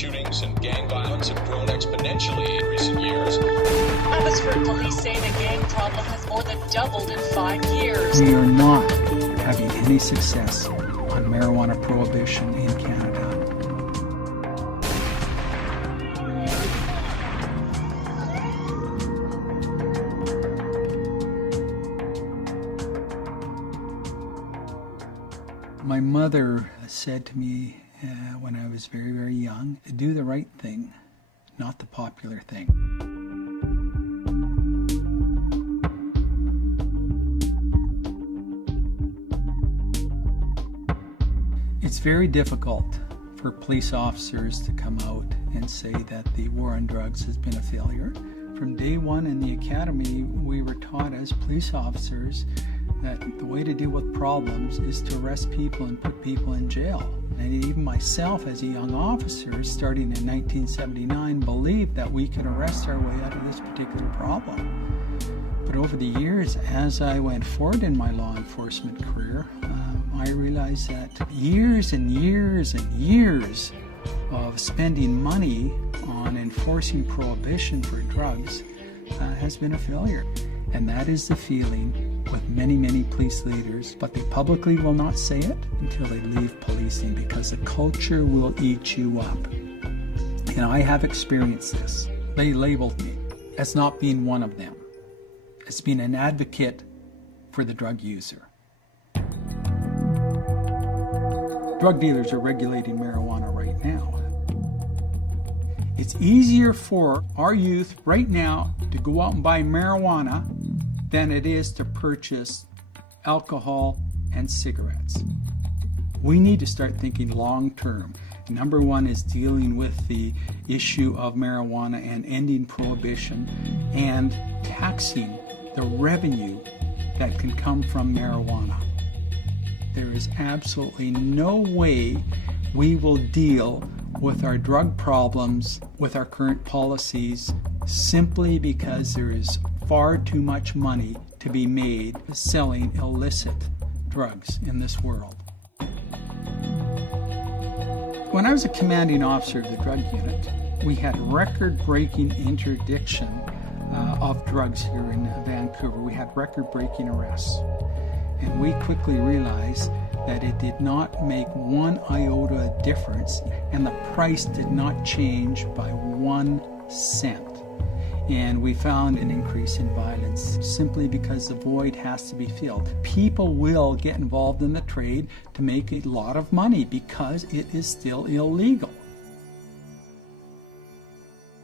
shootings and gang violence have grown exponentially in recent years. Abbotsford police say the gang problem has more than doubled in 5 years. We are not having any success on marijuana prohibition in Canada. My mother said to me when I was very, very young, do the right thing, not the popular thing. It's very difficult for police officers to come out and say that the war on drugs has been a failure. From day one in the academy, we were taught as police officers that the way to deal with problems is to arrest people and put people in jail. And even myself as a young officer, starting in 1979, believed that we could arrest our way out of this particular problem. But over the years, as I went forward in my law enforcement career, I realized that years and years and years of spending money on enforcing prohibition for drugs has been a failure. And that is the feeling with many, many police leaders, but they publicly will not say it until they leave policing, because the culture will eat you up. And I have experienced this. They labeled me as not being one of them, as being an advocate for the drug user. Drug dealers are regulating marijuana right now. It's easier for our youth right now to go out and buy marijuana than it is to purchase alcohol and cigarettes. We need to start thinking long term. Number one is dealing with the issue of marijuana and ending prohibition and taxing the revenue that can come from marijuana. There is absolutely no way we will deal with our drug problems with our current policies, simply because there is far too much money to be made selling illicit drugs in this world. When I was a commanding officer of the drug unit, we had record-breaking interdiction of drugs here in Vancouver. We had record-breaking arrests. And we quickly realized that it did not make one iota difference, and the price did not change by 1 cent. And we found an increase in violence simply because the void has to be filled. People will get involved in the trade to make a lot of money because it is still illegal.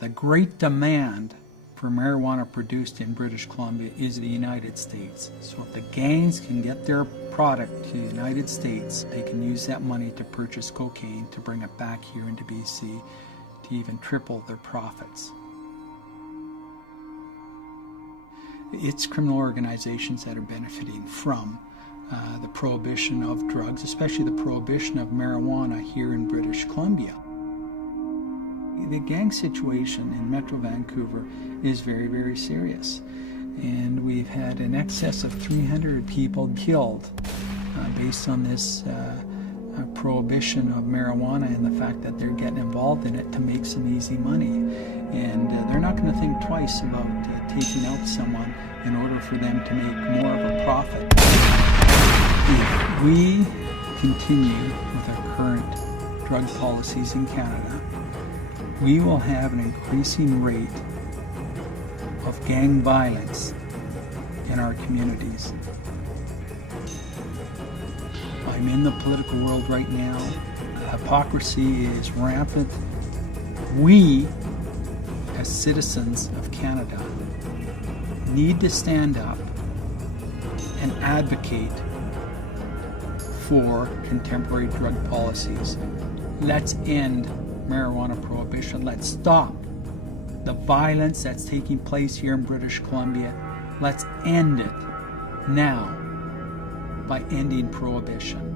The great demand for marijuana produced in British Columbia is the United States. So if the gangs can get their product to the United States, they can use that money to purchase cocaine, to bring it back here into BC, to even triple their profits. It's criminal organizations that are benefiting from the prohibition of drugs, especially the prohibition of marijuana here in British Columbia. The gang situation in Metro Vancouver is very, very serious. And we've had in excess of 300 people killed based on this prohibition of marijuana and the fact that they're getting involved in it to make some easy money. And they're not going to think twice about taking out someone in order for them to make more of a profit. If we continue with our current drug policies in Canada, we will have an increasing rate of gang violence in our communities. I'm in the political world right now. Hypocrisy is rampant. We, as citizens of Canada, need to stand up and advocate for contemporary drug policies. Let's end marijuana prohibition. Let's stop the violence that's taking place here in British Columbia. Let's end it now by ending prohibition.